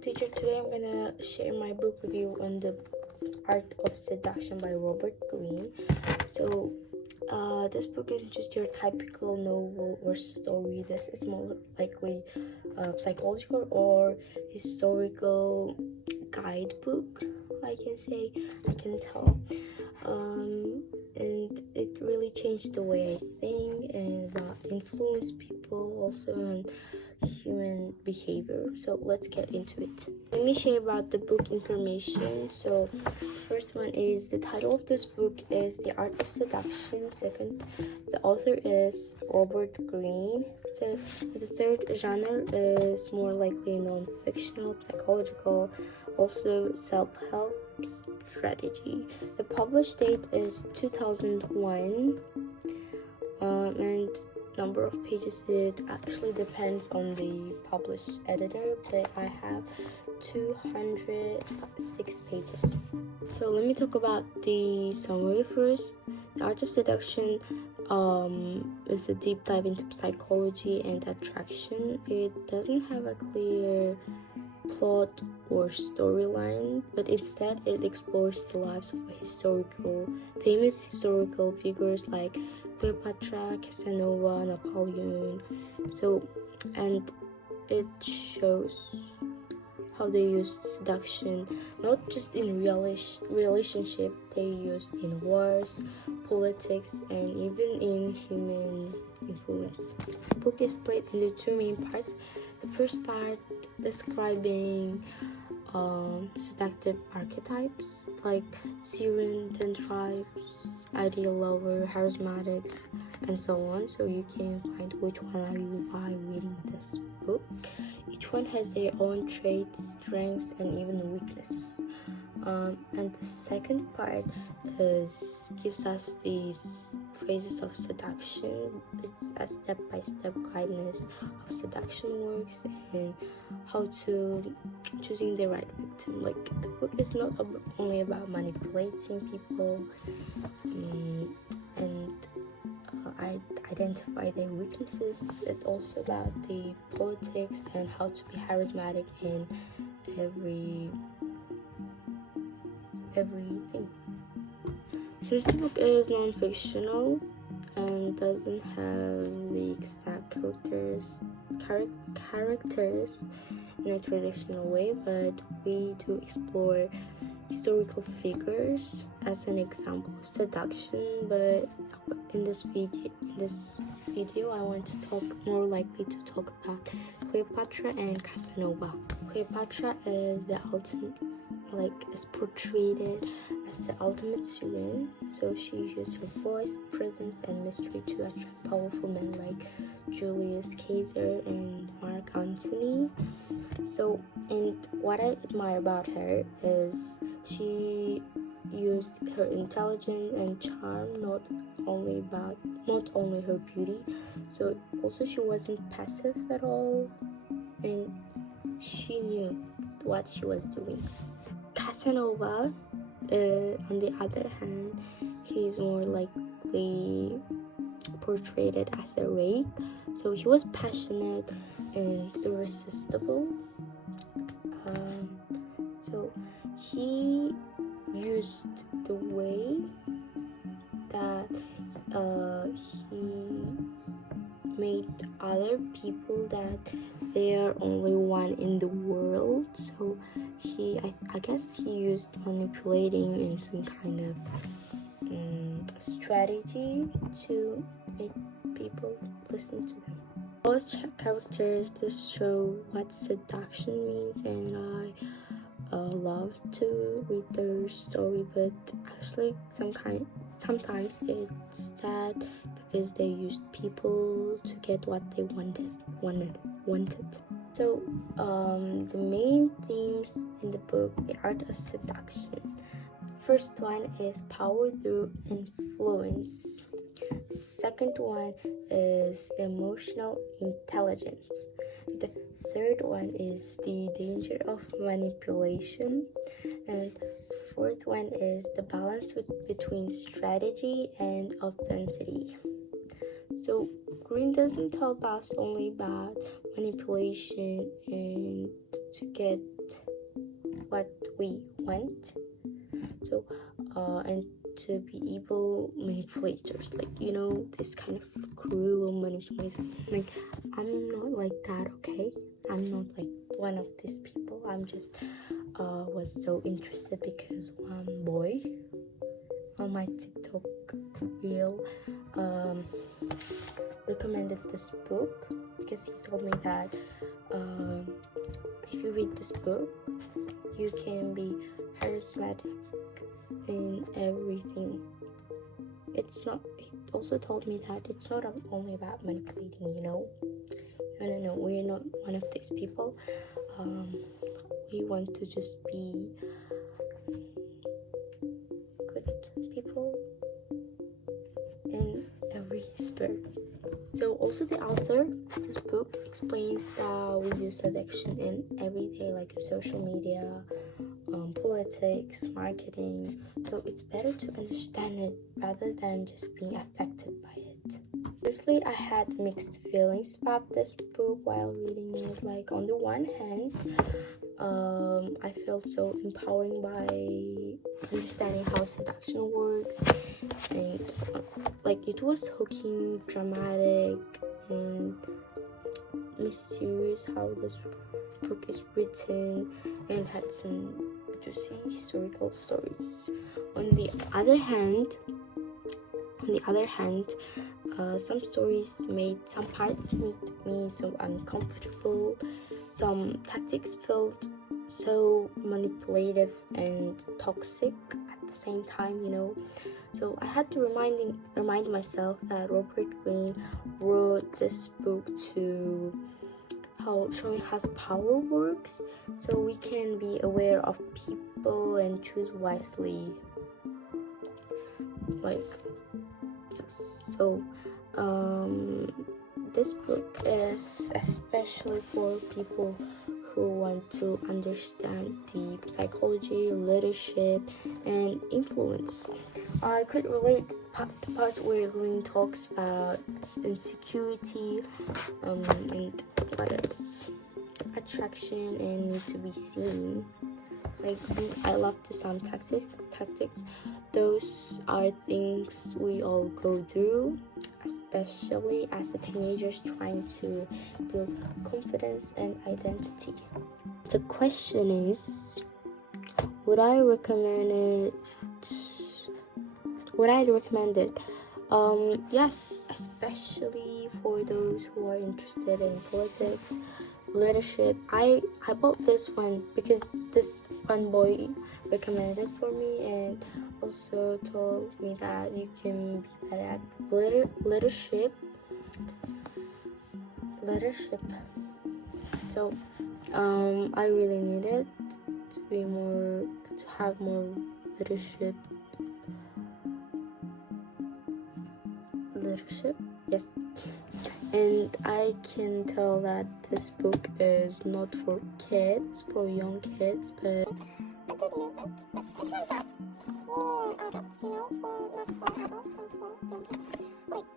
teacher. Today I'm gonna share my book review on The Art of Seduction by Robert Greene. So this book isn't just your typical novel or story. This is more likely psychological or historical guidebook, I can tell. And it really changed the way I think and influenced people also and human behavior. So let's get into it. Let me share about the book information. So first one is the title of this book is The Art of Seduction. Second, the author is Robert Greene. So the third genre is more likely non-fictional, psychological, also self-help strategy. The published date is 2001, and number of pages, it actually depends on the published editor, but I have 206 pages. So let me talk about the summary first. The Art of Seduction is a deep dive into psychology and attraction. It doesn't have a clear plot or storyline, but instead it explores the lives of famous historical figures like Cleopatra, Casanova, Napoleon. And it shows how they used seduction not just in relationship, they used in wars, politics, and even in human influence. The book is split into two main parts. The first part describing seductive archetypes like Syrian, Dendribes, ideal lover, charismatics, and so on. So you can find which one are you by reading this book. Each one has their own traits, strengths, and even weaknesses. And the second part gives us these phrases of seduction. It's a step-by-step guidance how seduction works and how to choosing the right victim. Like, the book is not only about manipulating people and identify their weaknesses. It's also about the politics and how to be charismatic in everything. Since the book is non-fictional and doesn't have the exact characters in a traditional way, but we do explore historical figures as an example of seduction. But in this video I want to talk more likely to talk about Cleopatra and Casanova. Cleopatra is portrayed as the ultimate Syrian. So she used her voice, presence, and mystery to attract powerful men like Julius Caesar and Mark Antony. So, and what I admire about her is she used her intelligence and charm, not only her beauty. So also she wasn't passive at all, and she knew what she was doing. Casanova, on the other hand, he's more likely portrayed as a rake. So he was passionate and irresistible. So he used the way that he made other people that they are only one in the world. So I guess he used manipulating and some kind of strategy to make people listen to them. Both characters just show what seduction means, and I love to read their story, but actually sometimes it's sad because they used people to get what they wanted. So the main themes in the book, The Art of Seduction. First one is power through influence. Second one is emotional intelligence. The third one is the danger of manipulation. And fourth one is the balance between strategy and authenticity. So Greene doesn't tell us only about manipulation and to get what we want. So and to be evil manipulators, like, you know, this kind of cruel manipulation. Like, I'm not like that, okay? I'm not like one of these people. I'm just was so interested because one boy on my TikTok reel recommended this book, because he told me that if you read this book, you can be charismatic in everything. It's not. He also told me that it's not only about manipulating, you know. No, we're not one of these people. We want to just be good people in every sphere. So also the author of this book explains that we use seduction in everyday, like in social media, politics, marketing. So it's better to understand it rather than just being affected by it. Firstly, I had mixed feelings about this book while reading it. Like, on the one hand, I felt so empowering by understanding how seduction works, and like, it was hooking, dramatic, and mysterious how this book is written, and had some juicy historical stories. On the other hand, some parts made me so uncomfortable. Some tactics felt so manipulative and toxic at the same time, you know. So I had to remind myself that Robert Greene wrote this book to showing how power works, so we can be aware of people and choose wisely. Like, yes. So this book is especially for people who want to understand the psychology, leadership, and influence. I could relate to parts where Green talks about insecurity, and what is attraction and need to be seen. Like, I love some tactics. Those are things we all go through, especially as a teenagers trying to build confidence and identity. The question is, would I recommend it? Yes, especially for those who are interested in politics, leadership. I bought this one because this one boy recommended it for me, and also told me that you can be better at leadership. So I really needed to have more leadership. Yes. And I can tell that this book is not for kids, for young kids, but I did know that, but I found that for adults, you know, not for adults, and for young kids. Like,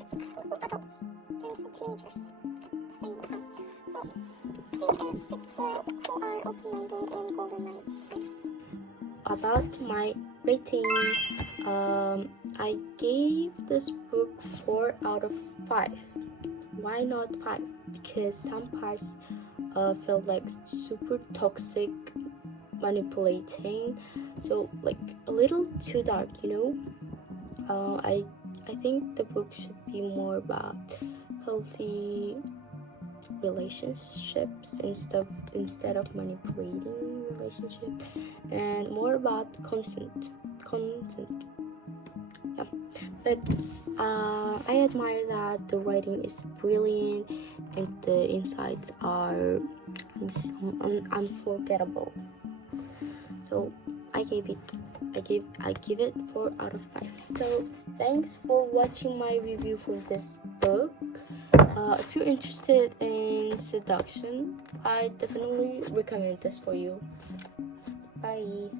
it's actually for adults and for teenagers at the same time. So I think it's fit for who are open-minded and golden-minded, I guess. About my rating, I gave this book 4 out of 5. Why not 5? Because some parts felt like super toxic, manipulating, so like a little too dark, you know. I think the book should be more about healthy relationships instead of manipulating relationship, and more about consent. Yeah, but I admire that the writing is brilliant and the insights are unforgettable. So I give it 4 out of 5. So thanks for watching my review for this book. If you're interested in seduction, I definitely recommend this for you. Bye.